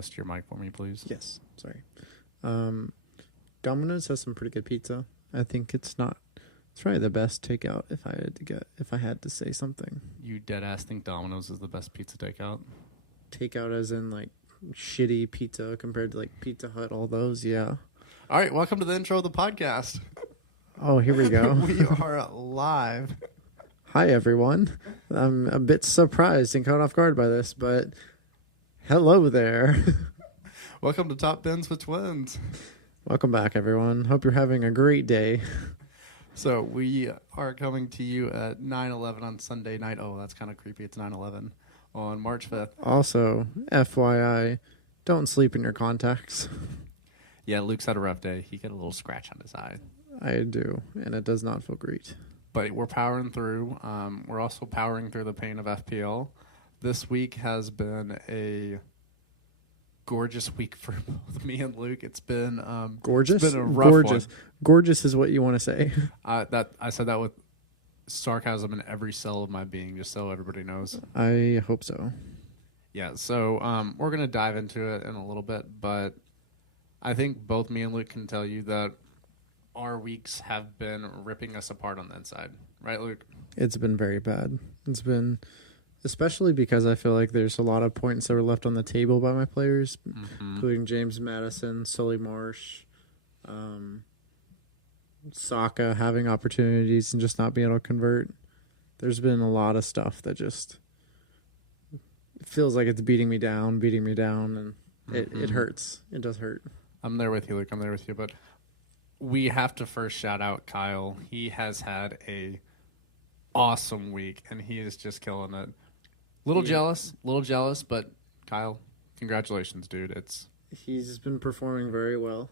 test your mic for me, please? Yes. Sorry. Domino's has some pretty good pizza. I think it's probably the best takeout if I had to say something. You dead ass think Domino's is the best pizza takeout? Takeout as in like shitty pizza compared to like Pizza Hut, all those, yeah. All right, welcome to the intro of the podcast. Oh, here we go. We are live. Hi, everyone. I'm a bit surprised and caught off guard by this, but hello there. Welcome to Top Bins with Twins. Welcome back, everyone. Hope you're having a great day. So we are coming to you at 9/11 on Sunday night. Oh, that's kind of creepy. It's 9/11 on March 5th. Also, FYI, don't sleep in your contacts. Yeah, Luke's had a rough day. He got a little scratch on his eye. I do, and it does not feel great. But we're powering through. We're also powering through the pain of FPL. This week has been a gorgeous week for both me and Luke. It's been gorgeous. It's been a rough one. Gorgeous is what you want to say. I said that with sarcasm in every cell of my being, just so everybody knows. I hope so. Yeah. So we're gonna dive into it in a little bit, but I think both me and Luke can tell you that our weeks have been ripping us apart on the inside. Right, Luke? It's been very bad. It's been, especially because I feel like there's a lot of points that were left on the table by my players, including James Madison, Sully Marsh, Saka having opportunities and just not being able to convert. There's been a lot of stuff that just feels like it's beating me down, and it hurts. It does hurt. I'm there with you, Luke. I'm there with you, but we have to first shout out Kyle. He has had a awesome week, and he is just killing it. Little jealous, but Kyle, congratulations, dude. He's been performing very well.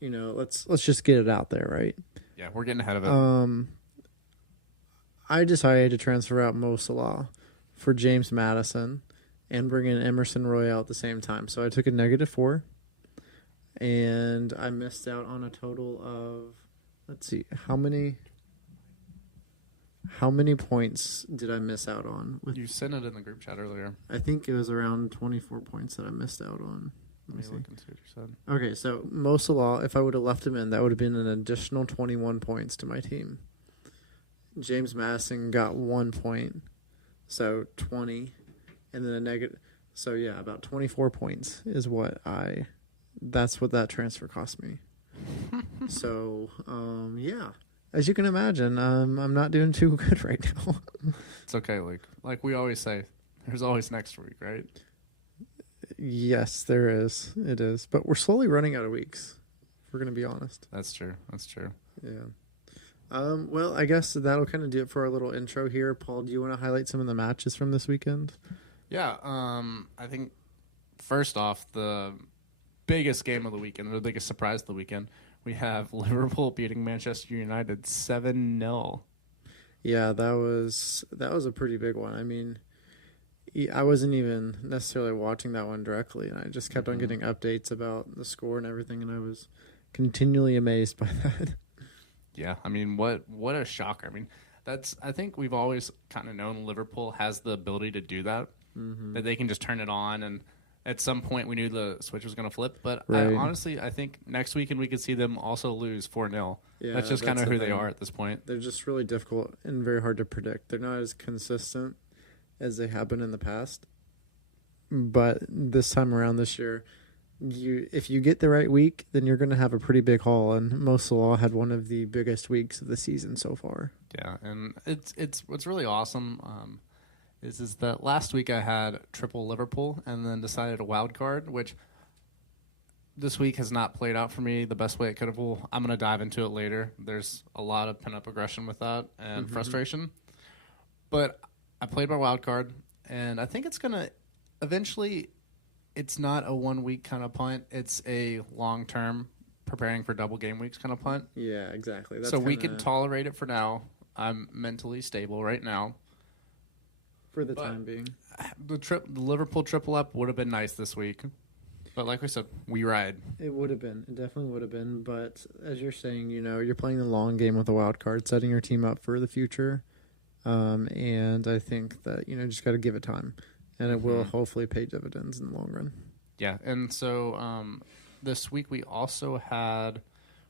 Let's just get it out there, right? Yeah, we're getting ahead of it. I decided to transfer out Mo Salah for James Madison and bring in Emerson Royale at the same time. So I took a -4. And I missed out on a total of, let's see, how many points did I miss out on? You sent it in the group chat earlier. I think it was around 24 points that I missed out on. Let me look and see what you said. Okay, so Mo Salah, if I would have left him in, that would have been an additional 21 points to my team. James Madison got 1 point, so 20, and then a negative. So yeah, about 24 points is that's what that transfer cost me. So, yeah. As you can imagine, I'm not doing too good right now. It's okay, Luke. Like we always say, there's always next week, right? Yes, there is. It is. But we're slowly running out of weeks, if we're going to be honest. That's true. Yeah. Well, I guess that'll kind of do it for our little intro here. Paul, do you want to highlight some of the matches from this weekend? Yeah. I think, first off, the biggest game of the weekend, the biggest surprise of the weekend, we have Liverpool beating Manchester United 7-0. Yeah, that was a pretty big one. I mean, I wasn't even necessarily watching that one directly, and I just kept on getting updates about the score and everything, and I was continually amazed by that. Yeah, I mean, what a shocker. I mean, I think we've always kind of known Liverpool has the ability to do that, that they can just turn it on, and at some point, we knew the switch was going to flip, but right. I think next weekend we could see them also lose 4-0. Yeah, that's just kind of who they are at this point. They're just really difficult and very hard to predict. They're not as consistent as they have been in the past. But this time around this year, if you get the right week, then you're going to have a pretty big haul, and Mo Salah had one of the biggest weeks of the season so far. Yeah, and it's what's really awesome is that last week I had triple Liverpool and then decided a wild card, which this week has not played out for me the best way it could have. Well, I'm going to dive into it later. There's a lot of pent-up aggression with that and frustration. But I played my wild card, and I think it's going to eventually, it's not a 1 week kind of punt. It's a long-term preparing for double game weeks kind of punt. Yeah, exactly. That's so we can tolerate it for now. I'm mentally stable right now. For the time being. The Liverpool triple up would have been nice this week. But like we said, we ride. It would have been. It definitely would have been. But as you're saying, you're playing the long game with a wild card, setting your team up for the future. And I think that, just got to give it time. and it will hopefully pay dividends in the long run. Yeah, and so this week we also had,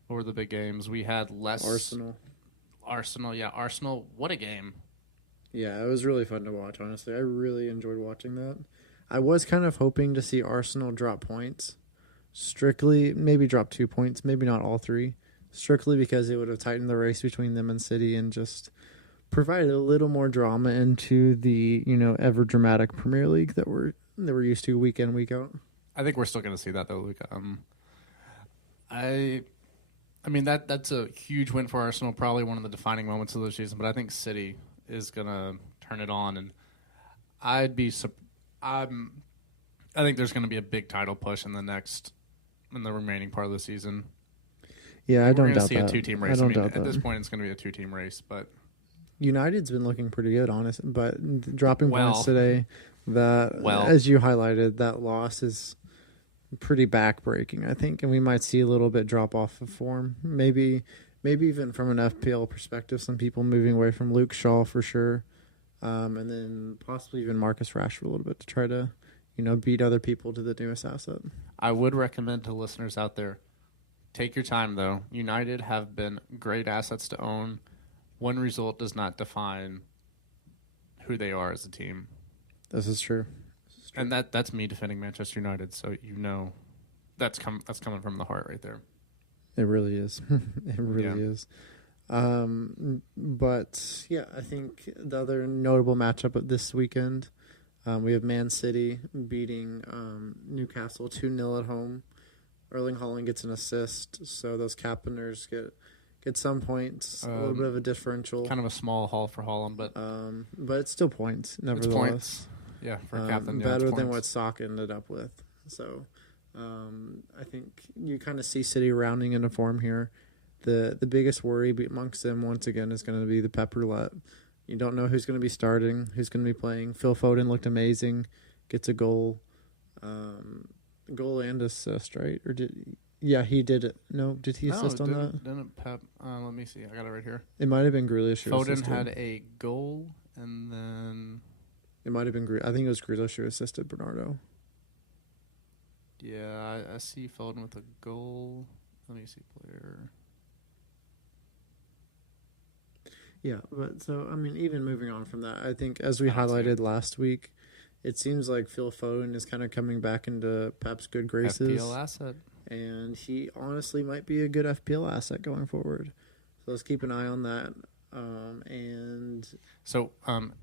what were the big games? We had Arsenal. Arsenal. What a game! Yeah, it was really fun to watch. Honestly, I really enjoyed watching that. I was kind of hoping to see Arsenal drop points, strictly maybe drop 2 points, maybe not all three, strictly because it would have tightened the race between them and City and just provided a little more drama into the ever dramatic Premier League that we're used to week in, week out. I think we're still going to see that though, Luke. I mean that's a huge win for Arsenal, probably one of the defining moments of the season. But I think City is going to turn it on, and I think there's going to be a big title push in the remaining part of the season. Yeah, I don't doubt that. We're going to see a 2-team race. I don't doubt at that. this point, it's going to be a 2-team race, but United's been looking pretty good, honest. But dropping points today, as you highlighted, that loss is pretty backbreaking, I think, and we might see a little bit drop off of form. Maybe even from an FPL perspective, some people moving away from Luke Shaw for sure, and then possibly even Marcus Rashford a little bit to try to, beat other people to the newest asset. I would recommend to listeners out there, take your time though. United have been great assets to own. One result does not define who they are as a team. This is true. And that's me defending Manchester United, so that's coming from the heart right there. It really is. It really is. But yeah, I think the other notable matchup of this weekend, we have Man City beating Newcastle 2-0 at home. Erling Haaland gets an assist, so those captainers get some points, a little bit of a differential. Kind of a small haul for Haaland, but it's still points, nevertheless. It's points. Yeah, for a captain. Better than what Saka ended up with. So I think you kind of see City rounding into form here. The biggest worry amongst them, once again, is going to be the Pep roulette. You don't know who's going to be starting, who's going to be playing. Phil Foden looked amazing, gets a goal. Goal and assist, right? Or he did it. No, did he assist on that? Didn't Pep? Let me see. I got it right here. It might have been Grealish. Foden had a goal, and then it might have been. I think it was Grealish who assisted Bernardo. Yeah, I see Foden with a goal. Let me see player. Yeah, but so I mean, even moving on from that, I think as we highlighted last week, it seems like Phil Foden is kind of coming back into Pep's good graces. FPL asset. And he honestly might be a good FPL asset going forward. So let's keep an eye on that.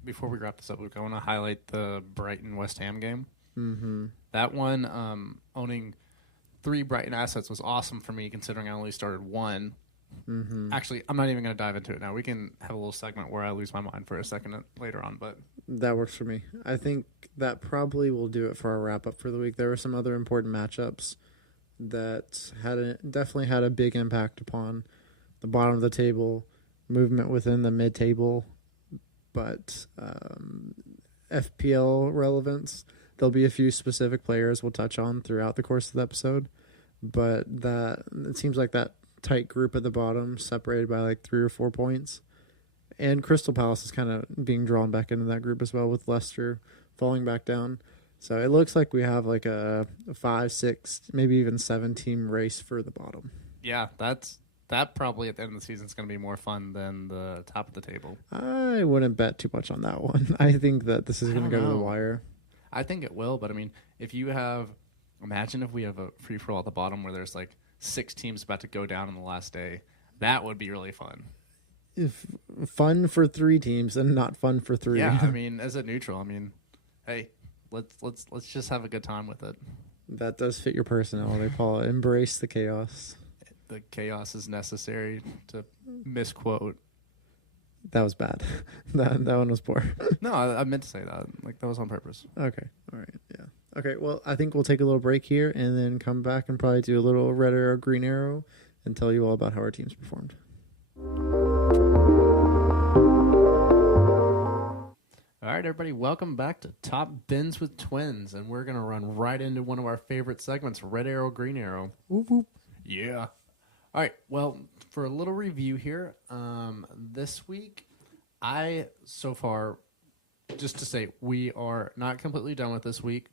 Before we wrap this up, Luke, I want to highlight the Brighton-West Ham game. Mm-hmm. That one, owning 3 Brighton assets was awesome for me, considering I only started 1. Mm-hmm. Actually, I'm not even going to dive into it now. We can have a little segment where I lose my mind for a second later on. But that works for me. I think that probably will do it for our wrap-up for the week. There were some other important matchups that definitely had a big impact upon the bottom of the table, movement within the mid-table, but FPL relevance. There'll be a few specific players we'll touch on throughout the course of the episode, but it seems like that tight group at the bottom, separated by like 3 or 4 points, and Crystal Palace is kind of being drawn back into that group as well, with Leicester falling back down. So it looks like we have like a 5, 6, maybe even 7 team race for the bottom. Yeah, that probably at the end of the season is going to be more fun than the top of the table. I wouldn't bet too much on that one. I think that this is going to go to the wire. I think it will, but I mean, imagine if we have a free-for-all at the bottom where there's like 6 teams about to go down on the last day. That would be really fun. If fun for 3 teams and not fun for 3. Yeah, I mean, as a neutral, hey, let's just have a good time with it. That does fit your personality, Paul. Embrace the chaos. The chaos is necessary, to misquote. That was bad. that one was poor. No, I meant to say that. Like, that was on purpose. Okay. All right. Yeah. Okay. Well, I think we'll take a little break here and then come back and probably do a little red arrow, green arrow, and tell you all about how our teams performed. All right, everybody, welcome back to Top Bins with Twins, and we're going to run right into one of our favorite segments, Red Arrow, Green Arrow. Whoop, whoop. Yeah. All right, well, for a little review here, this week, I so far just to say, we are not completely done with this week.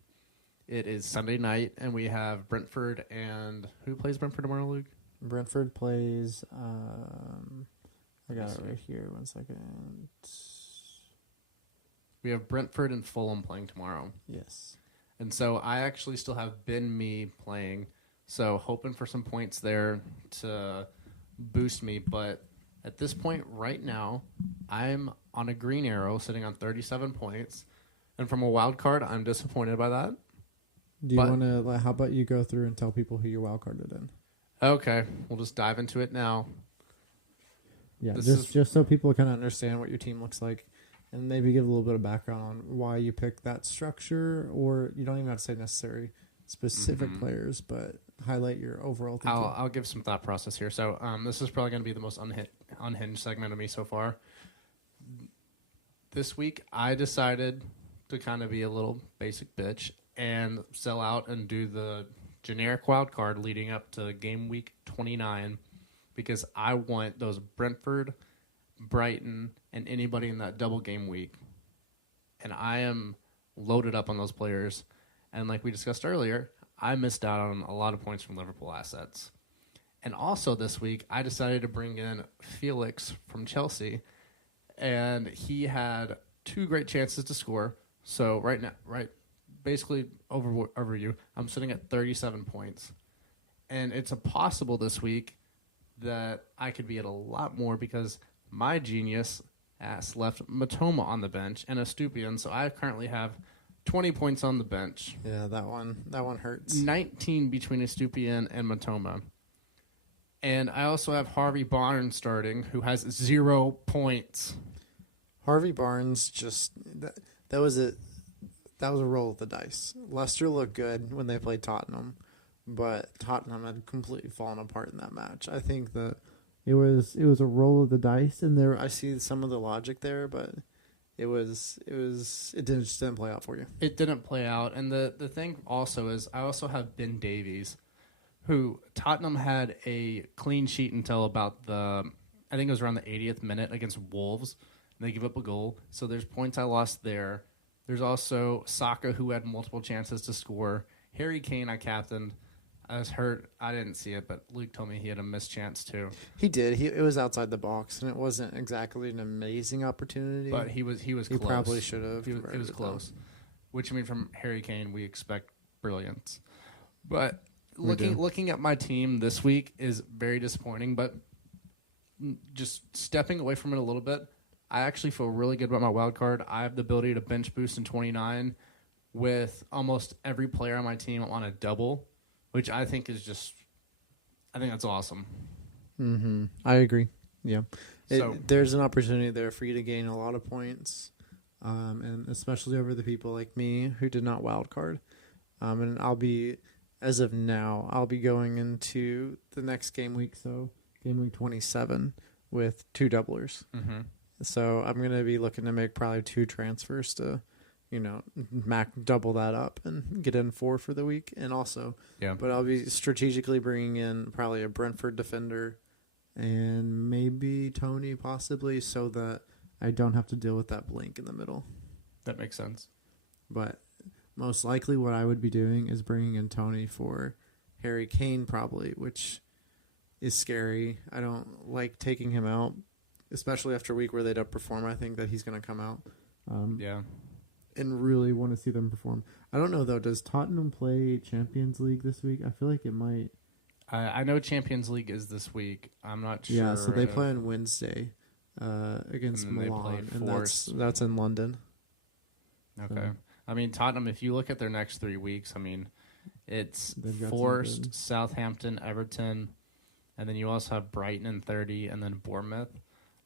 It is Sunday night, and we have Brentford and who plays Brentford tomorrow, Luke? Brentford plays. I got it right here. 1 second. We have Brentford and Fulham playing tomorrow. Yes. And so I actually still have Ben Me playing, so hoping for some points there to boost me. But at this point right now, I'm on a green arrow sitting on 37 points. And from a wild card, I'm disappointed by that. Do you want to? How about you go through and tell people who you wild carded in? Okay, we'll just dive into it now. Yeah, just so people kind of understand what your team looks like, and maybe give a little bit of background on why you picked that structure, or you don't even have to say necessary specific players, but highlight your overall thinking. I'll give some thought process here. So this is probably going to be the most unhinged segment of me so far. This week, I decided to kind of be a little basic bitch and sell out and do the generic wild card leading up to game week 29 because I want those Brentford, Brighton, and anybody in that double game week. And I am loaded up on those players. And like we discussed earlier, I missed out on a lot of points from Liverpool assets. And also this week, I decided to bring in Felix from Chelsea. And he had 2 great chances to score. So basically overview, I'm sitting at 37 points. And it's a possible this week that I could be at a lot more because my genius ass left Matoma on the bench and Estupiñán, so I currently have 20 points on the bench. Yeah, that one hurts. 19 between Estupiñán and Matoma. And I also have Harvey Barnes starting, who has 0 points. Harvey Barnes that was a roll of the dice. Leicester looked good when they played Tottenham, but Tottenham had completely fallen apart in that match. I think that it was a roll of the dice, and there I see some of the logic there, but it didn't play out for you. It didn't play out, and the thing also is I also have Ben Davies, who Tottenham had a clean sheet until about I think it was around the 80th minute against Wolves, and they give up a goal. So there's points I lost there. There's also Saka, who had multiple chances to score. Harry Kane, I captained. I was hurt. I didn't see it, but Luke told me he had a missed chance too. He did. It was outside the box, and it wasn't exactly an amazing opportunity. But he was close. He probably should have. It was close. Which, I mean, from Harry Kane, we expect brilliance. But looking at my team this week is very disappointing. But just stepping away from it a little bit, I actually feel really good about my wild card. I have the ability to bench boost in 29 with almost every player on my team on a double, which I think is I think that's awesome. Mm-hmm. I agree. Yeah. There's an opportunity there for you to gain a lot of points, and especially over the people like me who did not wild card. And as of now, I'll be going into the next game week, so game week 27, with 2 doublers. Mm-hmm. So I'm going to be looking to make probably 2 transfers to, double that up and get in 4 for the week. And also, but I'll be strategically bringing in probably a Brentford defender and maybe Tony possibly so that I don't have to deal with that blink in the middle. That makes sense. But most likely what I would be doing is bringing in Tony for Harry Kane probably, which is scary. I don't like taking him out, especially after a week where they don't perform. I think that he's going to come out. And really want to see them perform. I don't know, though. Does Tottenham play Champions League this week? I feel like it might. I know Champions League is this week. I'm not sure. Yeah, so they play on Wednesday against Milan, and that's in London. Okay. So. I mean, Tottenham, if you look at their next 3 weeks, I mean, it's Forest, Southampton, Everton, and then you also have Brighton in 30, and then Bournemouth.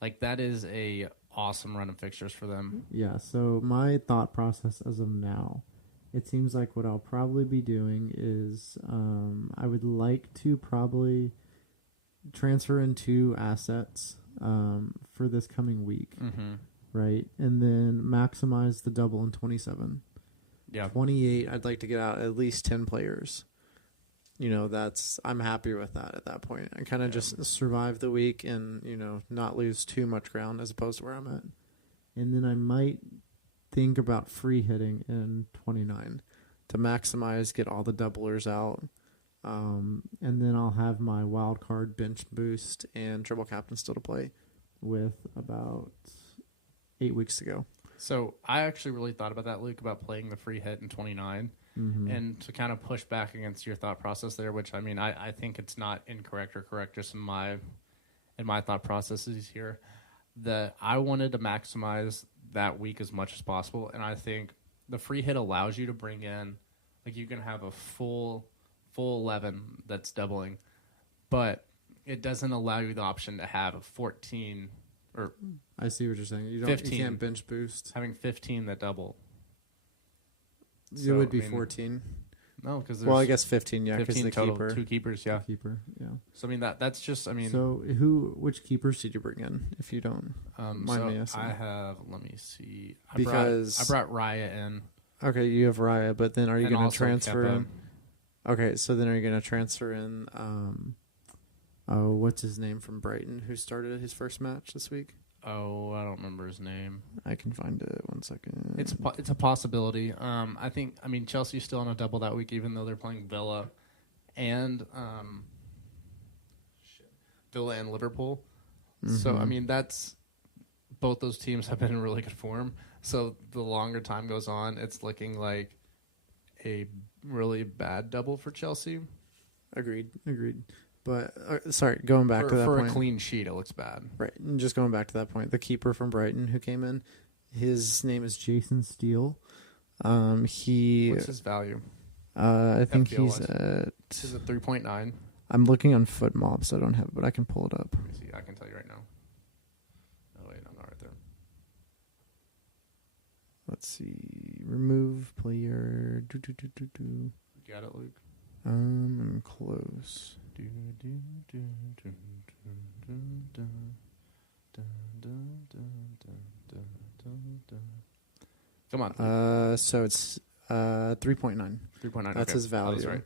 Like, that is a awesome run of fixtures for them. Yeah, so my thought process as of now, it seems like what I'll probably be doing is I would like to probably transfer in 2 assets for this coming week, right? And then maximize the double in 27. Yeah. 28, I'd like to get out at least 10 players. I'm happy with that at that point. I kind of just survive the week and, not lose too much ground as opposed to where I'm at. And then I might think about free hitting in 29 to maximize, get all the doublers out. And then I'll have my wild card, bench boost, and triple captain still to play with about 8 weeks to go. So I actually really thought about that, Luke, about playing the free hit in 29. Mm-hmm. And to kind of push back against your thought process there, which, I mean, I think it's not incorrect or correct, just in my thought processes here, that I wanted to maximize that week as much as possible. And I think the free hit allows you to bring in, like, you can have a full 11 that's doubling, but it doesn't allow you the option to have a 14 or I see what you're saying. You 15. You can't bench boost. Having 15 that double. It would be 14. No, because I guess 15. Yeah, because 15 the total, keeper. 2 keepers. Yeah, The keeper. Yeah. So I mean that's just. I mean, so which keepers did you bring in? If you don't mind me asking. I have. Let me see. I brought Raya in. Okay, you have Raya, but then are you going to transfer Kepa. in? Okay, so then are you going to transfer in? What's his name from Brighton? Who started his first match this week? Oh, I don't remember his name. I can find it. 1 second. It's a possibility. I think. I mean, Chelsea's still on a double that week, even though they're playing Villa, and Liverpool. Mm-hmm. So I mean, that's both those teams have been in really good form. So the longer time goes on, it's looking like a really bad double for Chelsea. Agreed. But sorry, going back to that for point. A clean sheet, it looks bad. Right, and just going back to that point, the keeper from Brighton who came in, his name is Jason Steele. What's his value? I think FPL he's wise. at. Is it 3.9? I'm looking on Foot Mob, so I don't have it, but I can pull it up. Let me see. I can tell you right now. Oh wait, I'm not right there. Let's see. Remove player. You got it, Luke. I'm close. Come on. So it's 3.9. 3.9. That's okay. his value. That's right.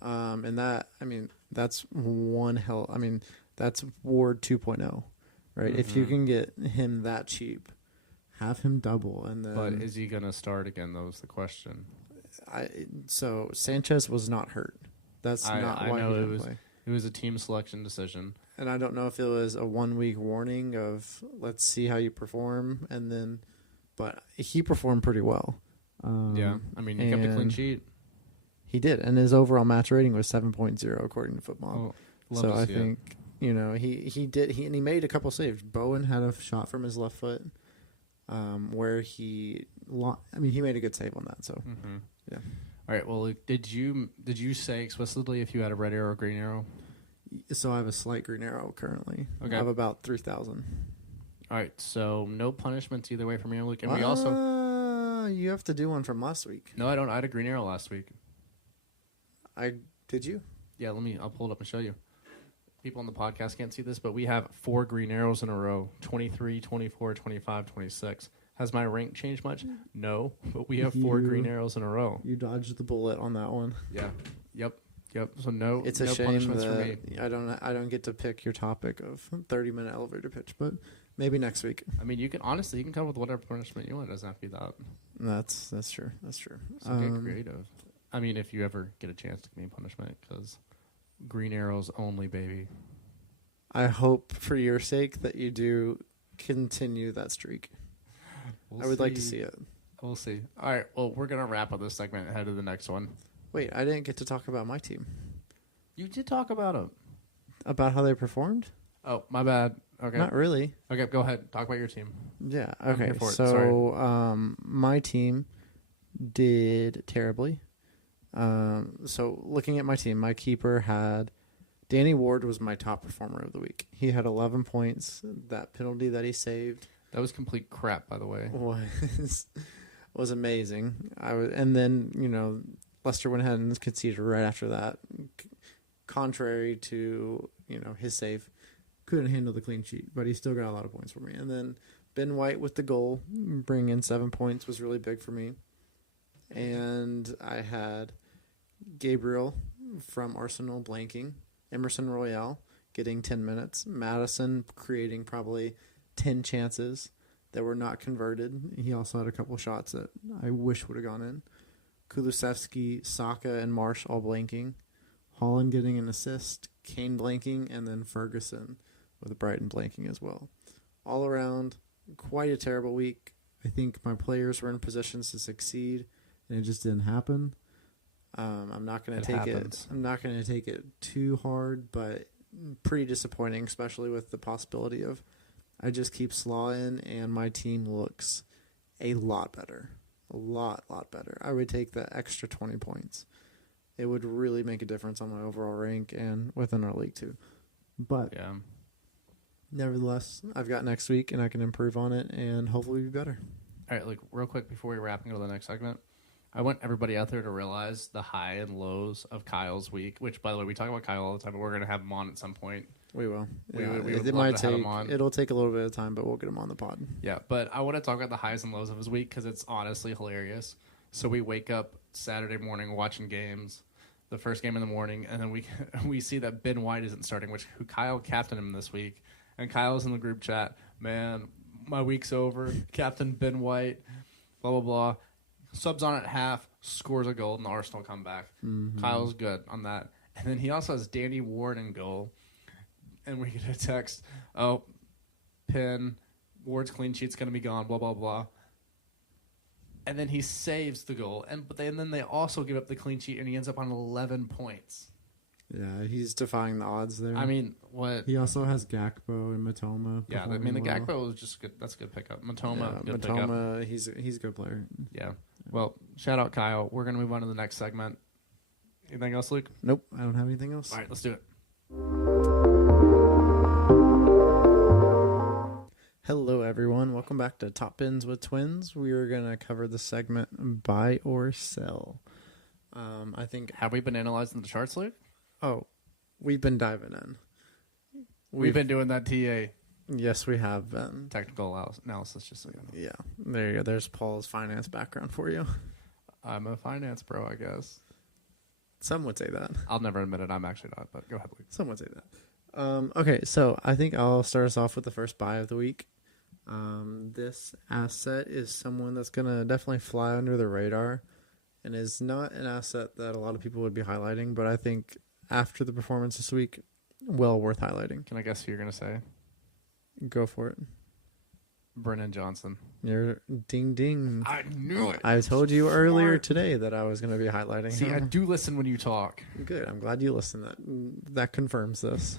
And that, I mean, that's that's Ward 2.0, right? If you can get him that cheap, have him double, and then. But is he gonna start again? That was the question. So Sanchez was not hurt. That's not why he didn't play. It was a team selection decision. And I don't know if it was a 1 week warning of let's see how you perform, and then, but he performed pretty well. Yeah, I mean, he kept a clean sheet. He did, and his overall match rating was 7.0 according to Football. So I think he did. He made a couple saves. Bowen had a shot from his left foot, where he made a good save on that. So yeah. All right. Well, Luke, did you say explicitly if you had a red arrow or green arrow? So I have a slight green arrow currently. Okay. I have about 3,000. All right. So no punishments either way from you, Luke. And we also you have to do one from last week. No, I don't. I had a green arrow last week. Did you? Yeah. I'll pull it up and show you. People on the podcast can't see this, but we have 4 green arrows in a row: 23, 24, 25, 26. Has my rank changed much? No, but we have 4 green arrows in a row. You dodged the bullet on that one. Yeah. Yep. So no. It's a no shame punishments for me. that I don't get to pick your topic of 30-minute elevator pitch, but maybe next week. I mean, you can come up with whatever punishment you want. It doesn't have to be that. That's true. So get creative. I mean, if you ever get a chance to give me punishment, because green arrows only, baby. I hope for your sake that you do continue that streak. I would like to see it. We'll see. All right. Well, we're going to wrap up this segment and head to the next one. Wait, I didn't get to talk about my team. You did talk about them. About how they performed? Oh, my bad. Okay. Not really. Okay, go ahead. Talk about your team. Yeah. I'm Okay. here for it. So, my team did terribly. So looking at my team, my keeper had Danny Ward was my top performer of the week. He had 11 points. That penalty that he saved. That was complete crap, by the way. Was amazing. And then Leicester went ahead and conceded right after that. Contrary to his save, couldn't handle the clean sheet, but he still got a lot of points for me. And then Ben White with the goal, bringing in 7 points was really big for me. And I had Gabriel from Arsenal blanking, Emerson Royale getting 10 minutes, Madison creating probably 10 chances, that were not converted. He also had a couple shots that I wish would have gone in. Kulusevski, Saka, and Marsh all blanking. Holland getting an assist, Kane blanking, and then Ferguson with Brighton blanking as well. All around, quite a terrible week. I think my players were in positions to succeed, and it just didn't happen. I'm not going to take it. I'm not going to take it too hard, but pretty disappointing, especially with the possibility of I just keep Slaw in, and my team looks a lot better. A lot better. I would take the extra 20 points. It would really make a difference on my overall rank and within our league too. But Yeah. Nevertheless, I've got next week, and I can improve on it and hopefully be better. All right, like real quick before we wrap and go to the next segment, I want everybody out there to realize the high and lows of Kyle's week, which, by the way, we talk about Kyle all the time, but we're going to have him on at some point. We will. We Yeah, would it love might to have take. him on. It'll take a little bit of time, but we'll get him on the pod. Yeah, but I want to talk about the highs and lows of his week because it's honestly hilarious. So we wake up Saturday morning watching games, the first game in the morning, and then we see that Ben White isn't starting, who Kyle captained him this week. And Kyle's in the group chat, man, my week's over. Captain Ben White, blah, blah, blah. Subs on at half, scores a goal in the Arsenal comeback. Mm-hmm. Kyle's good on that. And then he also has Danny Ward in goal. And we get a text, oh, pin, Ward's clean sheet's going to be gone, blah, blah, blah. And then he saves the goal. And then they also give up the clean sheet, and he ends up on 11 points. Yeah, he's defying the odds there. I mean, what? He also has Gakpo and Matoma. Yeah, I mean, the Gakpo was just good. That's a good pickup. Matoma, good Matoma, he's a good player. Yeah. Well, shout out Kyle. We're going to move on to the next segment. Anything else, Luke? Nope, I don't have anything else. All right, let's do it. Hello, everyone. Welcome back to Top Pins with Twins. We are going to cover the segment buy or sell. I think. Have we been analyzing the charts, Luke? Oh, we've been diving in. We've been doing that TA. Yes, we have been. Technical analysis, just so you know. Yeah, there you go. There's Paul's finance background for you. I'm a finance bro, I guess. Some would say that. I'll never admit it. I'm actually not, but go ahead, Luke. Some would say that. Okay, so I think I'll start us off with the first buy of the week. This asset is someone that's going to definitely fly under the radar and is not an asset that a lot of people would be highlighting, but I think after the performance this week, well worth highlighting. Can I guess who you're going to say? Go for it. Brennan Johnson. You're ding ding. I knew it. I told you earlier today that I was going to be highlighting See, him. I do listen when you talk. Good. I'm glad you listened. That confirms this.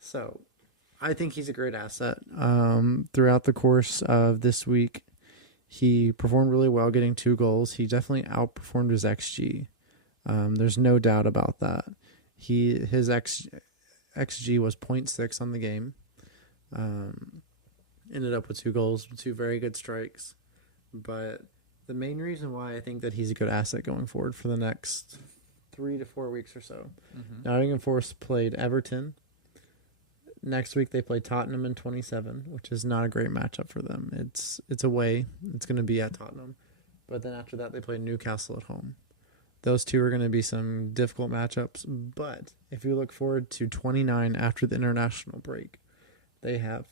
So, I think he's a great asset. Throughout the course of this week, he performed really well, getting 2 goals. He definitely outperformed his XG. There's no doubt about that. His XG was 0.6 on the game. Ended up with 2 goals, 2 very good strikes. But the main reason why I think that he's a good asset going forward for the next 3 to 4 weeks or so. Mm-hmm. Nottingham Forest played Everton. Next week they play Tottenham in 27, which is not a great matchup for them. It's away. It's going to be at Tottenham. But then after that they play Newcastle at home. Those 2 are going to be some difficult matchups. But if you look forward to 29 after the international break, they have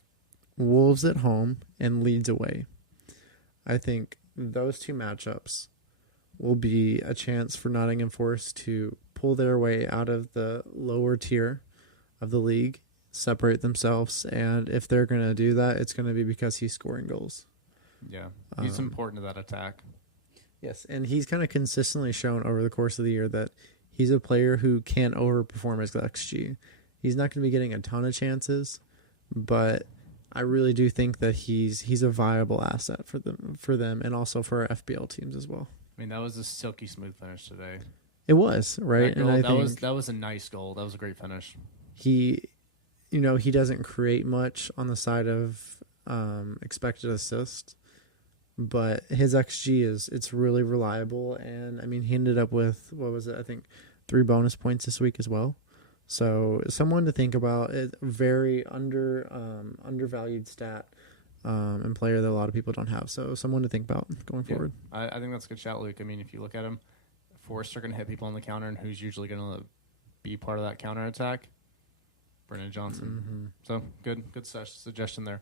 Wolves at home and Leeds away. I think those 2 matchups will be a chance for Nottingham Forest to pull their way out of the lower tier of the league, separate themselves, and if they're going to do that, it's going to be because he's scoring goals. Yeah, he's important to that attack. Yes, and he's kind of consistently shown over the course of the year that he's a player who can overperform his XG. He's not going to be getting a ton of chances, but I really do think that he's a viable asset for them, and also for our FPL teams as well. I mean, that was a silky smooth finish today. It was, right? That goal, and I think that was a nice goal. That was a great finish. He doesn't create much on the side of expected assist, but his XG it's really reliable, and I mean he ended up with, what was it? I think 3 bonus points this week as well. So someone to think about. It's a very undervalued stat and player that a lot of people don't have. So someone to think about going forward. I think that's a good shout, Luke. I mean, if you look at him, Forrest are going to hit people on the counter, and who's usually going to be part of that counter attack? Brennan Johnson. Mm-hmm. So good suggestion there.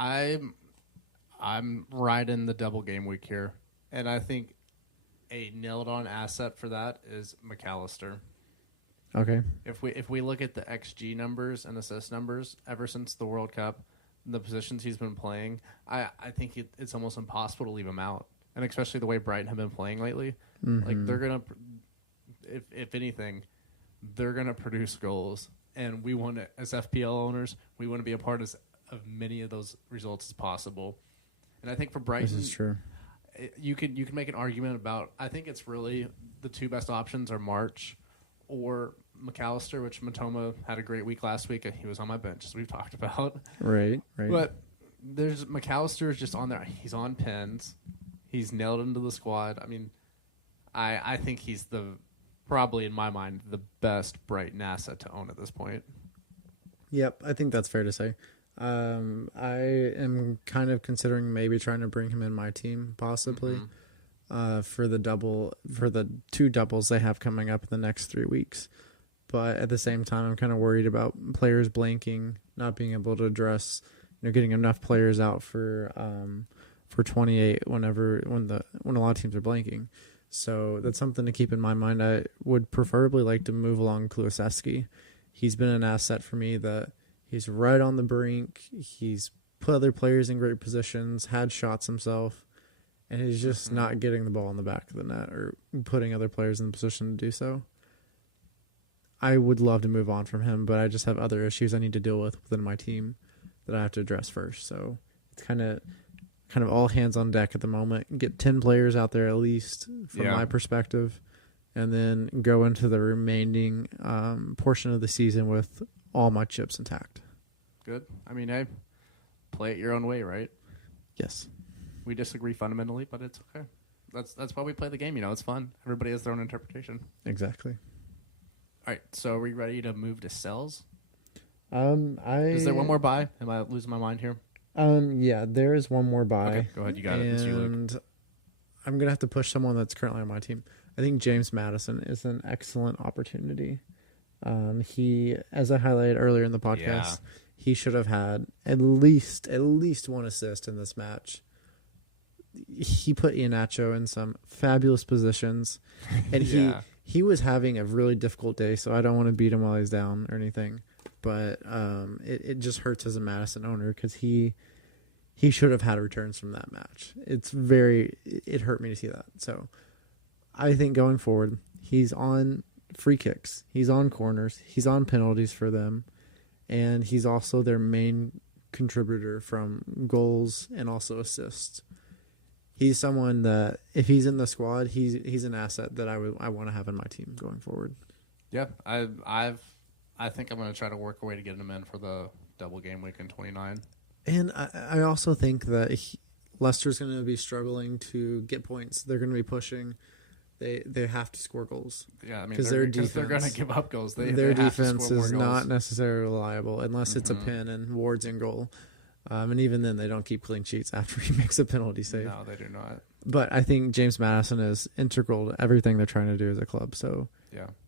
I'm riding the double game week here, and I think a nailed-on asset for that is McAllister. Okay. If we look at the XG numbers and assist numbers ever since the World Cup, the positions he's been playing, I think it's almost impossible to leave him out, and especially the way Brighton have been playing lately. Mm-hmm. Like they're gonna, if anything, they're gonna produce goals, and we want to, as FPL owners, we want to be a part of many of those results as possible. And I think for Brighton, This is true. You can make an argument about. I think it's really the two best options are March or McAllister, which Matoma had a great week last week. He was on my bench, as we've talked about. Right. But there's McAllister is just on there. He's on pins. He's nailed into the squad. I mean, I think he's probably in my mind the best Brighton asset to own at this point. Yep, I think that's fair to say. I am kind of considering maybe trying to bring him in my team, possibly, for the two doubles they have coming up in the next 3 weeks. But at the same time, I'm kind of worried about players blanking, not being able to address, getting enough players out for 28 when a lot of teams are blanking. So that's something to keep in my mind. I would preferably like to move along Kulusevski. He's been an asset for me that he's right on the brink. He's put other players in great positions, had shots himself, and he's just not getting the ball in the back of the net or putting other players in the position to do so. I would love to move on from him, but I just have other issues I need to deal with within my team that I have to address first. So it's kind of all hands on deck at the moment. Get 10 players out there at least from my perspective, and then go into the remaining portion of the season with all my chips intact. Good. I mean, hey, play it your own way, right? Yes. We disagree fundamentally, but it's okay. That's why we play the game. It's fun. Everybody has their own interpretation. Exactly. All right. So are we ready to move to sells? Is there one more buy? Am I losing my mind here? Yeah, there is one more buy. Okay, go ahead. You got it. It's you, Luke. And I'm gonna have to push someone that's currently on my team. I think James Madison is an excellent opportunity. He, as I highlighted earlier in the podcast, he should have had at least one assist in this match. He put Iheanacho in some fabulous positions, and he was having a really difficult day. So I don't want to beat him while he's down or anything, but it just hurts as a Madison owner because he should have had returns from that match. It hurt me to see that. So I think going forward, he's on free kicks, he's on corners, he's on penalties for them, and he's also their main contributor from goals and also assists. He's someone that if he's in the squad, he's an asset that I want to have in my team going forward. Yeah, I think I'm going to try to work a way to get him in for the double game week in 29. And I also think that Leicester's going to be struggling to get points. They're going to be pushing. They have to score goals. Yeah, I mean, they're going to give up goals. Their defense is not necessarily reliable unless it's a pin and Ward's in goal. And even then, they don't keep clean sheets after he makes a penalty save. No, they do not. But I think James Madison is integral to everything they're trying to do as a club. So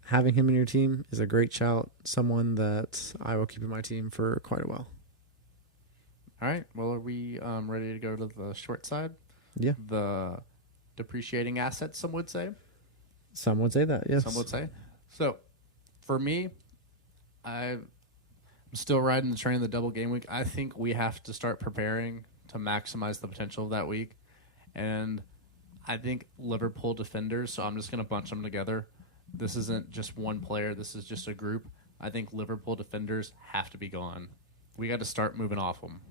having him in your team is a great shout. Someone that I will keep in my team for quite a while. All right. Well, are we ready to go to the short side? Yeah. The depreciating assets, some would say. Some would say that, yes. Some would say. So, for me, I'm still riding the train of the double game week. I think we have to start preparing to maximize the potential of that week. And I think Liverpool defenders, so I'm just going to bunch them together. This isn't just one player. This is just a group. I think Liverpool defenders have to be gone. We got to start moving off them.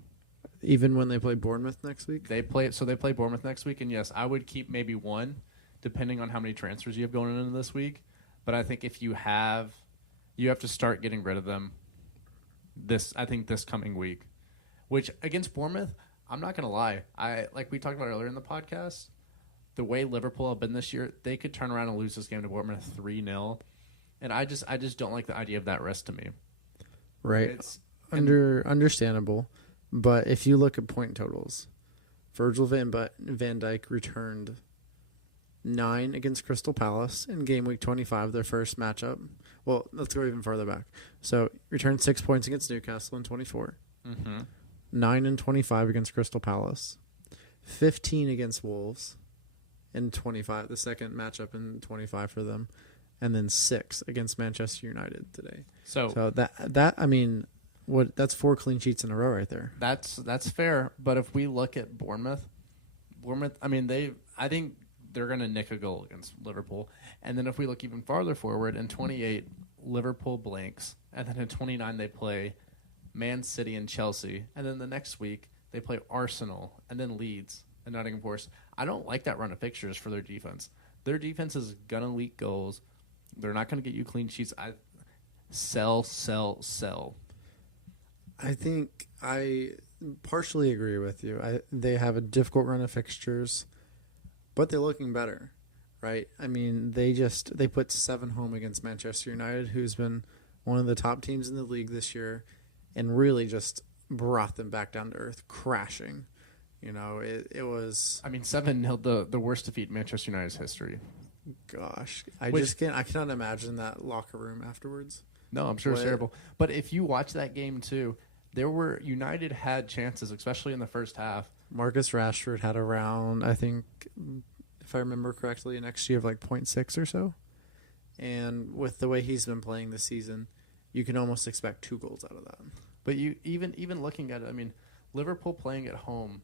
Even when they play Bournemouth next week? They play Bournemouth next week, and yes, I would keep maybe one, depending on how many transfers you have going into this week. But I think if you have to start getting rid of them this coming week. Which against Bournemouth, I'm not gonna lie. Like we talked about earlier in the podcast, the way Liverpool have been this year, they could turn around and lose this game to Bournemouth 3-0. And I just don't like the idea of that risk to me. Right. Understandable. But if you look at point totals, Virgil van Dijk returned 9 against Crystal Palace in game week 25, their first matchup. Well, let's go even further back. So returned 6 points against Newcastle in 24. 9-25 against Crystal Palace, 15 against Wolves, and 25 the second matchup in 25 for them, and then 6 against Manchester United today. So that I mean, that's 4 clean sheets in a row right there. That's fair. But if we look at Bournemouth, I mean I think they're going to nick a goal against Liverpool, and then if we look even farther forward, in 28 Liverpool blanks, and then in 29 they play Man City and Chelsea, and then the next week they play Arsenal and then Leeds and Nottingham Forest. I don't like that run of fixtures for their defense. Their defense is gonna leak goals. They're not gonna get you clean sheets. Sell. I think I partially agree with you. They have a difficult run of fixtures, but they're looking better, right? I mean, they put 7 home against Manchester United, who's been one of the top teams in the league this year, and really just brought them back down to earth, crashing. You know, it was... I mean, 7-0, the worst defeat in Manchester United's history. Gosh. I cannot imagine that locker room afterwards. No, I'm sure it's terrible. But if you watch that game, too, United had chances, especially in the first half. Marcus Rashford had around, I think, if I remember correctly, an XG of like 0.6 or so. And with the way he's been playing this season, you can almost expect 2 goals out of that. But you even looking at it, I mean, Liverpool playing at home,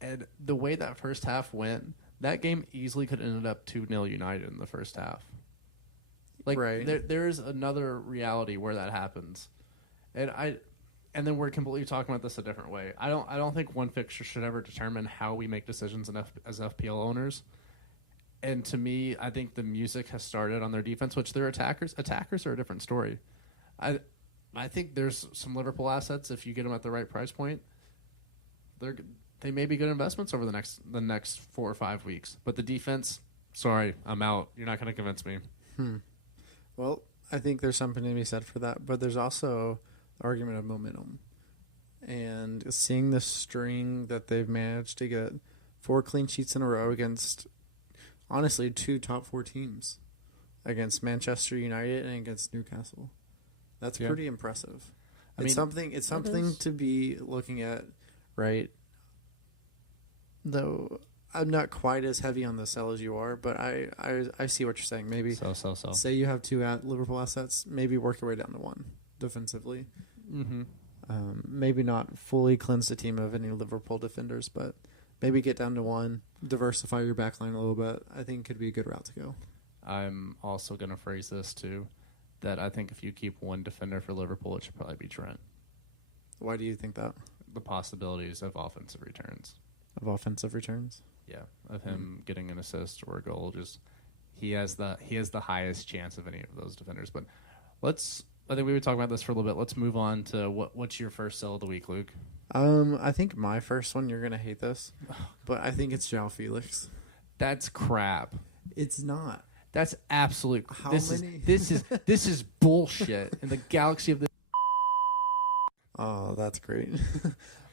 and the way that first half went, that game easily could have ended up 2-0 United in the first half. Like, right. There's another reality where that happens. And then we're completely talking about this a different way. I don't think one fixture should ever determine how we make decisions as FPL owners. And to me, I think the music has started on their defense, which they're attackers. Attackers are a different story. I think there's some Liverpool assets, if you get them at the right price point, they may be good investments over the next 4 or 5 weeks. But the defense, sorry, I'm out. You're not going to convince me. Well, I think there's something to be said for that, but there's also the argument of momentum. And seeing the string that they've managed to get 4 clean sheets in a row against, honestly, 2 top 4 teams, against Manchester United and against Newcastle. That's pretty impressive. It's something to be looking at, right? Though I'm not quite as heavy on the sell as you are, but I see what you're saying. Maybe sell. Say you have 2 Liverpool assets, maybe work your way down to 1 defensively. Mm-hmm. Maybe not fully cleanse the team of any Liverpool defenders, but maybe get down to 1, diversify your backline a little bit. I think it could be a good route to go. I'm also going to phrase this too, that I think if you keep 1 defender for Liverpool, it should probably be Trent. Why do you think that? The possibilities of offensive returns. Yeah, of him getting an assist or a goal. Just he has the highest chance of any of those defenders. But I think we would talk about this for a little bit. Let's move on to what's your first sell of the week, Luke? I think my first one, you're gonna hate this, but I think it's João Felix. That's crap. It's not. That's absolute. This is bullshit in the galaxy of the. Oh, that's great.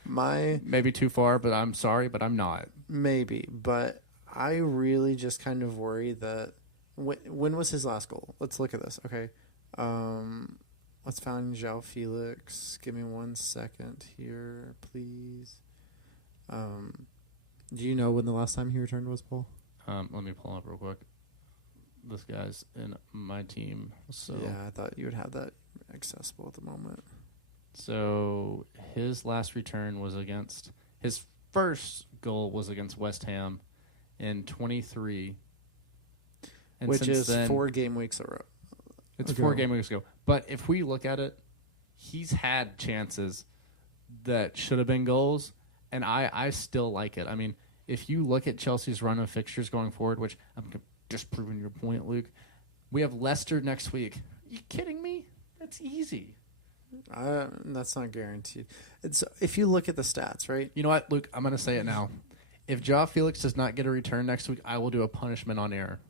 Maybe too far, but I'm sorry, but I'm not. Maybe, but I really just kind of worry that when was his last goal? Let's look at this. Okay, let's find João Felix. Give me 1 second here, please. Do you know when the last time he returned was, Paul? Let me pull up real quick. This guy's in my team, so yeah, I thought you would have that accessible at the moment. So his last return was his first goal was against West Ham in 23. Which is 4 game weeks ago. It's 4 game weeks ago. But if we look at it, he's had chances that should have been goals, and I still like it. I mean, if you look at Chelsea's run of fixtures going forward, which I'm just proving your point, Luke, we have Leicester next week. Are you kidding me? That's easy. That's not guaranteed. If you look at the stats, right? You know what, Luke? I'm going to say it now. If João Felix does not get a return next week, I will do a punishment on air.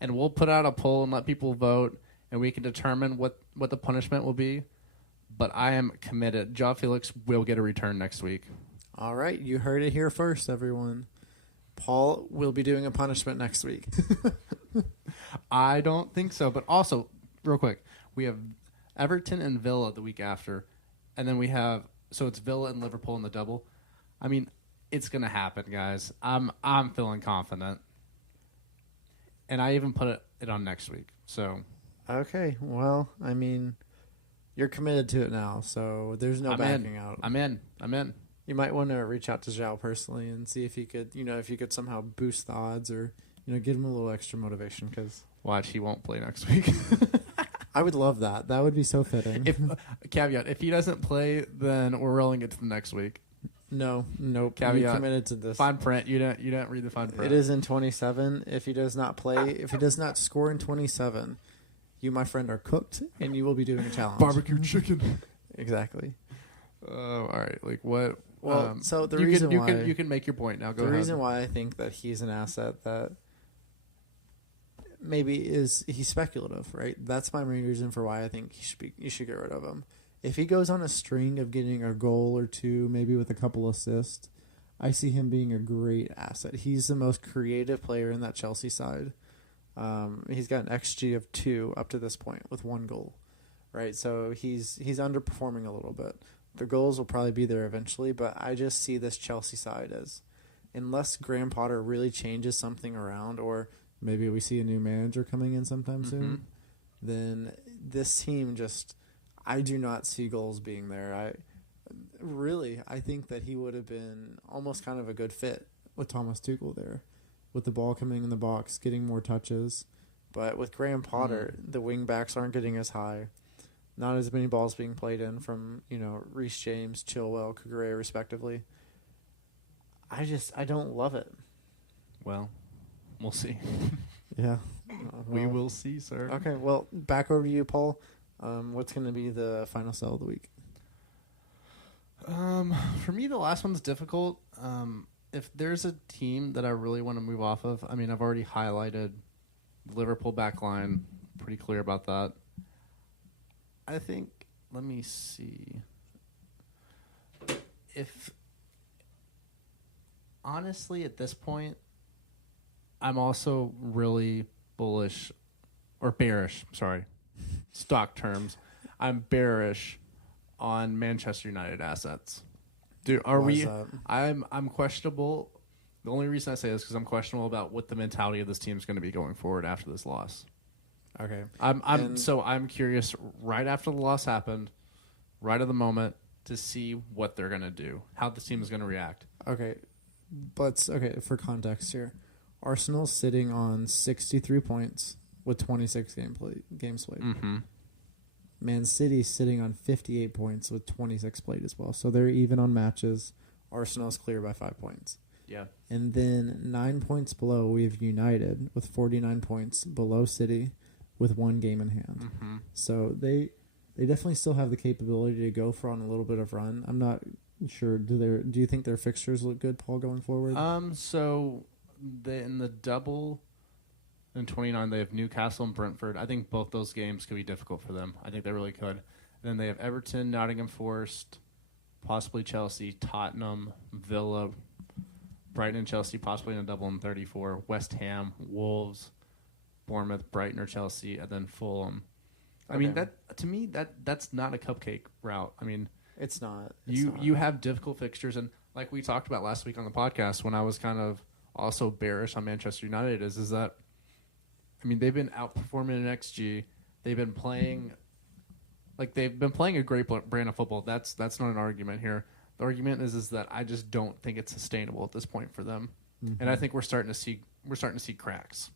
And we'll put out a poll and let people vote, and we can determine what the punishment will be. But I am committed. João Felix will get a return next week. All right. You heard it here first, everyone. Paul will be doing a punishment next week. I don't think so. But also, real quick, we have Everton and Villa the week after, and then we have So it's Villa and Liverpool in the double. I mean, it's gonna happen, guys. I'm feeling confident, and I even put it on next week. So Okay, well, I mean, you're committed to it now, so there's no backing out. I'm in. You might want to reach out to Zhao personally and see if you could somehow boost the odds or give him a little extra motivation because Watch, he won't play next week. I would love that. That would be so fitting. Caveat: if he doesn't play, then we're rolling it to the next week. Nope. Caveat: you committed to this. Fine print. You didn't read the fine print. It is in 27. If he does not play, if he does not score in 27, you, my friend, are cooked, and you will be doing a challenge. Barbecue chicken. Exactly. All right. Like what? Well, so the you reason can, why you can make your point now. Go the ahead. reason why I think that he's an asset that maybe is he's speculative, right? That's my main reason for why I think you should get rid of him. If he goes on a string of getting a goal or two, maybe with a couple assists, I see him being a great asset. He's the most creative player in that Chelsea side. He's got an XG of 2 up to this point with 1 goal, right? So he's underperforming a little bit. The goals will probably be there eventually, but I just see this Chelsea side as, unless Graham Potter really changes something around, or maybe we see a new manager coming in sometime soon, then this team just, I do not see goals being there. I think that he would have been almost kind of a good fit with Thomas Tuchel there, with the ball coming in the box, getting more touches. But with Graham Potter, the wing backs aren't getting as high. Not as many balls being played in from, Reece James, Chilwell, Kagure, respectively. I don't love it. Well, we'll see. Yeah. We will see, sir. Okay, well, back over to you, Paul. What's going to be the final sell of the week? For me, the last one's difficult. If there's a team that I really want to move off of, I mean, I've already highlighted Liverpool backline. Pretty clear about that. I think, let me see. If, honestly, at this point, I'm also really bullish, or bearish, sorry, stock terms. I'm bearish on Manchester United assets. Dude, I'm questionable. The only reason I say this is because I'm questionable about what the mentality of this team is going to be going forward after this loss. Okay. I'm curious right after the loss happened, right at the moment, to see what they're going to do, how the team is going to react. Okay. For context here. Arsenal's sitting on 63 points with 26 games played. Mm-hmm. Man City's sitting on 58 points with 26 played as well. So they're even on matches. Arsenal's clear by 5 points. Yeah. And then 9 points below, we have United with 49 points below City with 1 game in hand. Mm-hmm. So they definitely still have the capability to go for on a little bit of run. I'm not sure. Do you think their fixtures look good, Paul, going forward? So in the double in 29, they have Newcastle and Brentford. I think both those games could be difficult for them. I think they really could. Then they have Everton, Nottingham Forest, possibly Chelsea, Tottenham, Villa, Brighton and Chelsea, possibly in a double in 34, West Ham, Wolves, Bournemouth, Brighton or Chelsea, and then Fulham. I mean, that's not a cupcake route. I mean, it's not. You have difficult fixtures, and like we talked about last week on the podcast, when I was kind of also bearish on Manchester United, is that, I mean, they've been outperforming in XG. They've been playing a great brand of football. That's not an argument here. The argument is that I just don't think it's sustainable at this point for them, and I think we're starting to see cracks.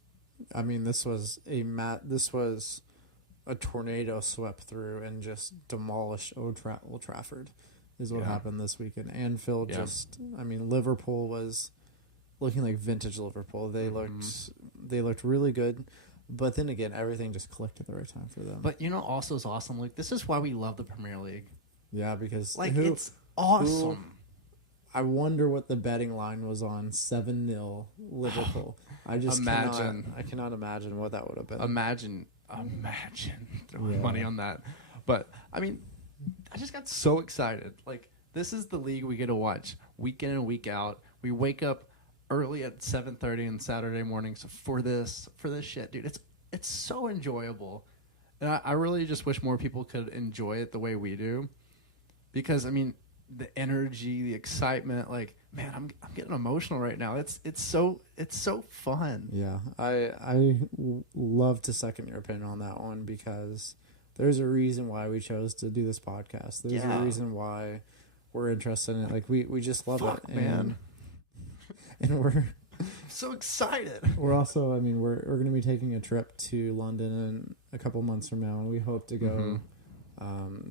I mean, this was a tornado swept through and just demolished Old Trafford, is what happened this weekend. Anfield Liverpool was looking like vintage Liverpool. They looked really good, but then again, everything just clicked at the right time for them. But also is awesome. Like, this is why we love the Premier League. Yeah, because it's awesome. I wonder what the betting line was on 7-0 Liverpool. I cannot imagine what that would have been. Imagine throwing money on that. But I mean, I just got so excited. Like, this is the league we get to watch week in and week out. We wake up early at 7:30 on Saturday mornings for this shit, dude. It's so enjoyable, and I really just wish more people could enjoy it the way we do. Because I mean, the energy, the excitement. Like, man, I'm getting emotional right now. It's so fun. Yeah, I love to second your opinion on that one because there's a reason why we chose to do this podcast. There's a reason why we're interested in it. Like we just love it, man. And we're so excited. We're also, I mean, we're going to be taking a trip to London in a couple months from now, and we hope to go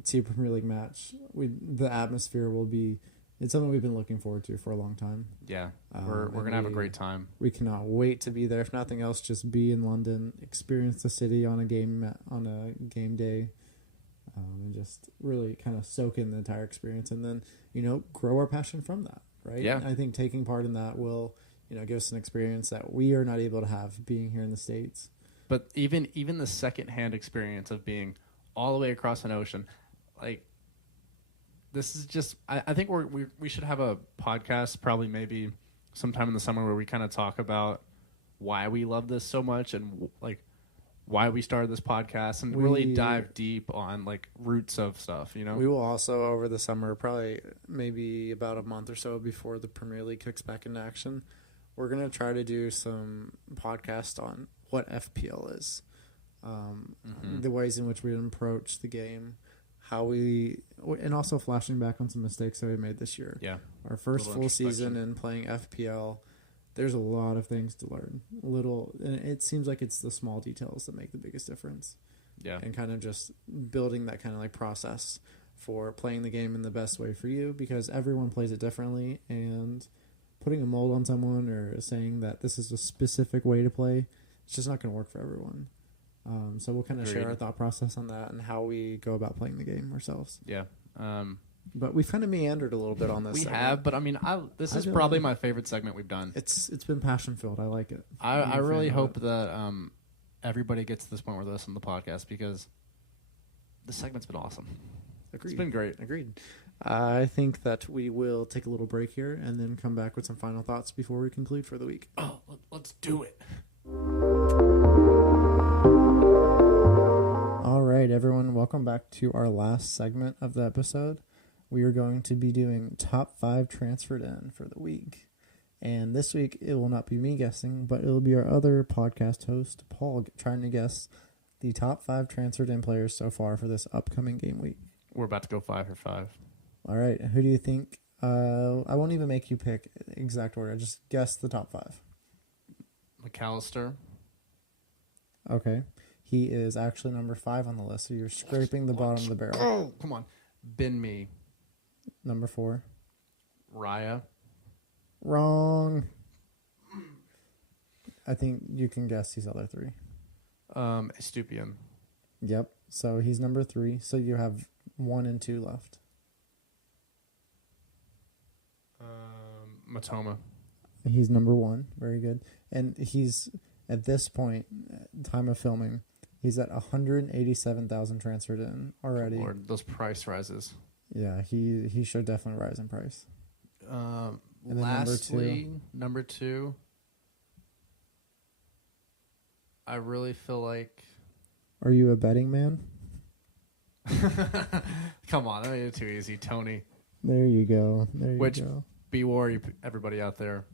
see a Premier League match. The atmosphere will be. It's something we've been looking forward to for a long time. Yeah, we're gonna have a great time. We cannot wait to be there. If nothing else, just be in London, experience the city on a game day, and just really kind of soak in the entire experience, and then grow our passion from that. Right? Yeah, I think taking part in that will give us an experience that we are not able to have being here in the States. But even the secondhand experience of being all the way across an ocean, like. This is just. I think we should have a podcast probably maybe sometime in the summer where we kind of talk about why we love this so much and like why we started this podcast and really dive deep on like roots of stuff. We will also over the summer, probably maybe about a month or so before the Premier League kicks back into action, we're gonna try to do some podcast on what FPL is, the ways in which we approach the game. And also flashing back on some mistakes that we made this year. Yeah. Our first full season in playing FPL, there's a lot of things to learn. And it seems like it's the small details that make the biggest difference. Yeah. And kind of just building that kind of like process for playing the game in the best way for you because everyone plays it differently and putting a mold on someone or saying that this is a specific way to play, it's just not going to work for everyone. So we'll kind of share our thought process on that and how we go about playing the game ourselves. Yeah. But we've kind of meandered a little bit on this. We have, but I mean, this is probably my favorite segment we've done. It's been passion filled. I like it. I really hope that everybody gets to this point where they listen to the podcast because the segment's been awesome. Agreed. It's been great. Agreed. I think that we will take a little break here and then come back with some final thoughts before we conclude for the week. Oh, let's do it. All right, everyone, welcome back to our last segment of the episode. We are going to be doing top 5 transferred in for the week. And this week, it will not be me guessing, but it will be our other podcast host, Paul, trying to guess the top 5 transferred in players so far for this upcoming game week. We're about to go 5 for 5. All right, who do you think? I won't even make you pick exact order. Just guess the top 5. McAllister. Okay. He is actually number 5 on the list, so you're scraping the bottom of the barrel. Oh, come on. Ben Me. Number 4. Raya. Wrong. I think you can guess these other 3. Estupian. Yep. So he's number 3. So you have 1 and 2 left. Matoma. He's number 1. Very good. And he's, at this point, time of filming, he's at 187,000 transferred in already. Lord, those price rises. Yeah, he should definitely rise in price. And lastly, number 2, I really feel like... Are you a betting man? Come on, that made it too easy. Tony. There you go. Be worried, everybody out there.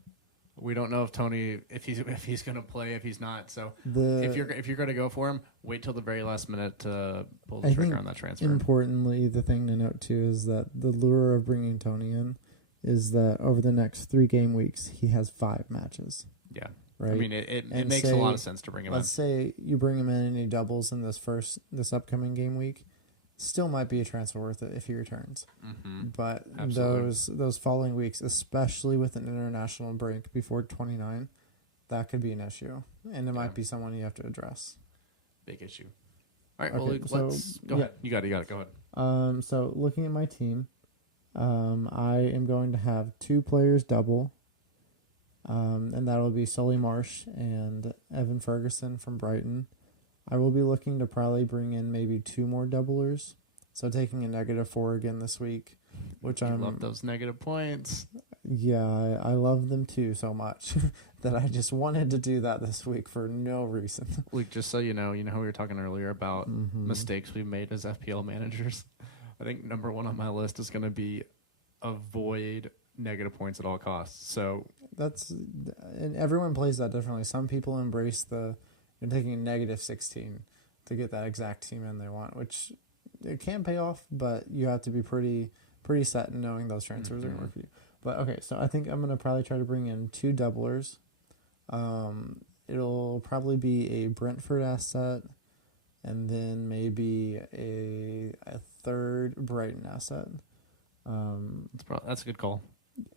We don't know if Tony, if he's going to play, if he's not. So if you're going to go for him, wait till the very last minute to pull the trigger on that transfer. Importantly, the thing to note too is that the lure of bringing Tony in is that over the next 3 game weeks, he has 5 matches. Yeah. Right. I mean, it makes a lot of sense to bring him in. Let's say you bring him in and he doubles in this upcoming game week. Still might be a transfer worth it if he returns. Mm-hmm. But Absolutely. those following weeks, especially with an international break before 29, that could be an issue. And it might be someone you have to address. Big issue. All right, okay, let's go ahead. You got it. Go ahead. So looking at my team, I am going to have 2 players double. And that will be Solly Marsh and Evan Ferguson from Brighton. I will be looking to probably bring in maybe 2 more doublers. So taking a -4 again this week, which I love those negative points. Yeah, I love them too so much that I just wanted to do that this week for no reason. Luke, just so you know how we were talking earlier about mistakes we've made as FPL managers. I think number 1 on my list is going to be avoid negative points at all costs. So and everyone plays that differently. Some people embrace you're taking negative 16 to get that exact team in they want, which it can pay off, but you have to be pretty set in knowing those transfers are going to work for you. But okay, so I think I'm going to probably try to bring in 2 doublers. It'll probably be a Brentford asset, and then maybe a third Brighton asset. That's a good call.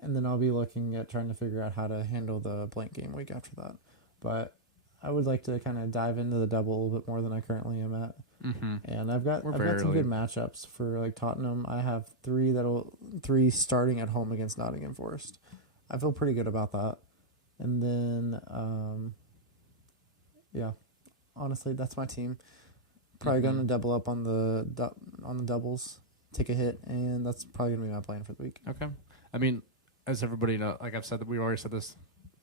And then I'll be looking at trying to figure out how to handle the blank game week after that. But I would like to kind of dive into the double a little bit more than I currently am at. Mm-hmm. And I've got some good matchups for like Tottenham. I have 3 starting at home against Nottingham Forest. I feel pretty good about that. And then, honestly, that's my team. Probably going to double up on the doubles, take a hit, and that's probably going to be my plan for the week. Okay. I mean, as everybody knows, like I've said, we've already said this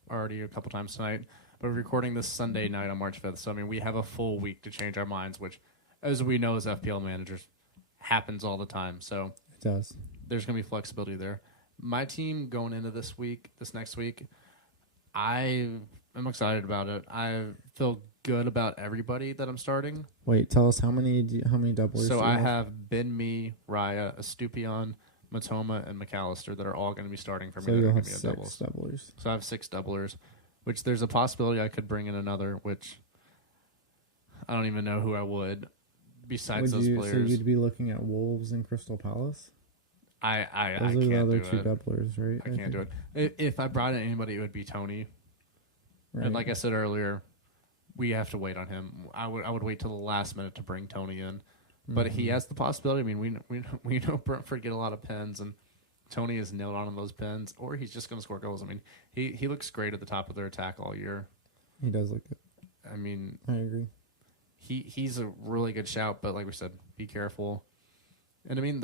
a couple times tonight, but we're recording this Sunday night on March 5th. So, I mean, we have a full week to change our minds, which, as we know as FPL managers, happens all the time. So it does. There's going to be flexibility there. My team going into this next week, I'm excited about it. I feel good about everybody that I'm starting. Wait, tell us how many doublers. So I have Ben Mee, Raya, Estupion, Matoma, and McAllister that are all going to be starting for me. So you'll have 6 doublers. So I have 6 doublers, which there's a possibility I could bring in another, which I don't even know who I would besides those players. So you'd be looking at Wolves and Crystal Palace? I Those are can't the other do 2 it. doublers, right? I can't do it. If I brought in anybody, it would be Tony. Right. And like I said earlier, we have to wait on him. I would wait till the last minute to bring Tony in. But he has the possibility. I mean, we know Brentford get a lot of pens, and Tony is nailed on those pens, or he's just going to score goals. I mean, he looks great at the top of their attack all year. He does look good. I mean, I agree. He's a really good shout, but like we said, be careful. And I mean,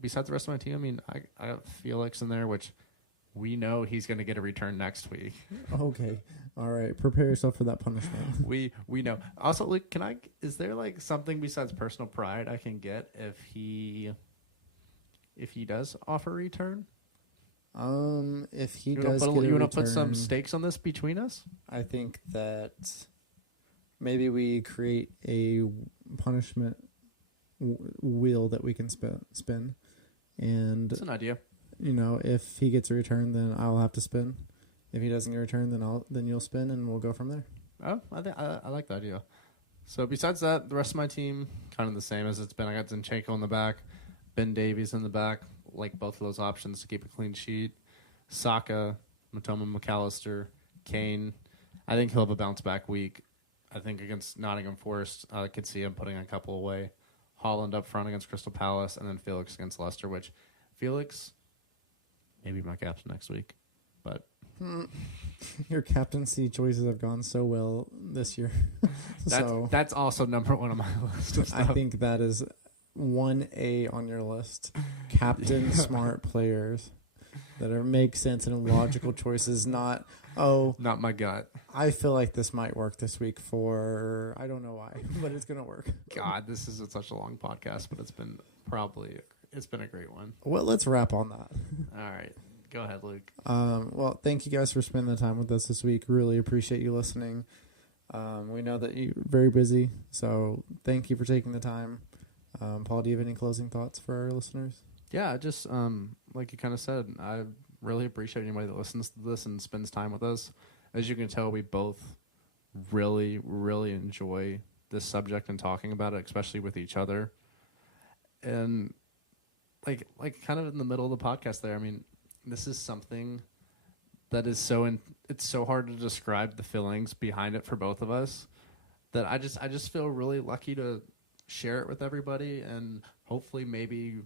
besides the rest of my team, I mean, I got Felix in there, which we know he's going to get a return next week. Okay. All right. Prepare yourself for that punishment. We know. Also, Luke, is there like something besides personal pride I can get if he does offer a return? If he you does you want to put some stakes on this between us? I think that maybe we create a punishment wheel that we can spin. And that's an idea. You know, if he gets a return, then I'll have to spin. If he doesn't get a return, then you'll spin, and we'll go from there. Oh, I like the idea. So besides that, the rest of my team kind of the same as it's been. I got Zinchenko in the back, Ben Davies in the back, like both of those options to keep a clean sheet. Saka, Matoma, McAllister, Kane. I think he'll have a bounce back week. I think against Nottingham Forest, I could see him putting a couple away. Holland up front against Crystal Palace, and then Felix against Leicester, which Felix maybe my captain next week. But your captaincy choices have gone so well this year. That's also number 1 on my list of stuff. I think that is 1A on your list. Captain smart players that make sense and logical choices, not my gut. I feel like this might work this week for I don't know why, but it's gonna work. God, this is such a long podcast, but it's been a great one. Well, let's wrap on that. All right. Go ahead, Luke. Well, thank you guys for spending the time with us this week. Really appreciate you listening. We know that you're very busy, so thank you for taking the time. Paul, do you have any closing thoughts for our listeners? Yeah, just like you kind of said, I really appreciate anybody that listens to this and spends time with us. As you can tell, we both really, really enjoy this subject and talking about it, especially with each other. And like kind of in the middle of the podcast there, I mean, this is something that is it's so hard to describe the feelings behind it for both of us that I just feel really lucky to share it with everybody and hopefully maybe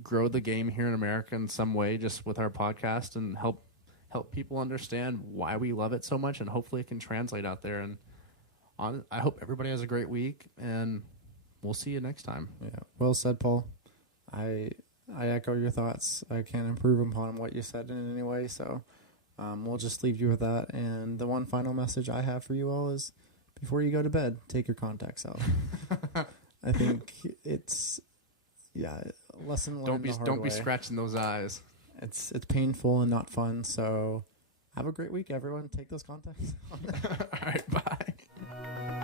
grow the game here in America in some way just with our podcast and help people understand why we love it so much, and hopefully it can translate out there. And I hope everybody has a great week, and we'll see you next time. Yeah, well said, Paul. I echo your thoughts. I can't improve upon what you said in any way, so we'll just leave you with that. And the one final message I have for you all is, before you go to bed, take your contacts out. I think Yeah, lesson learned Don't be the hard don't be way. scratching those eyes. It's painful and not fun. So have a great week, everyone. Take those contacts. All right, bye.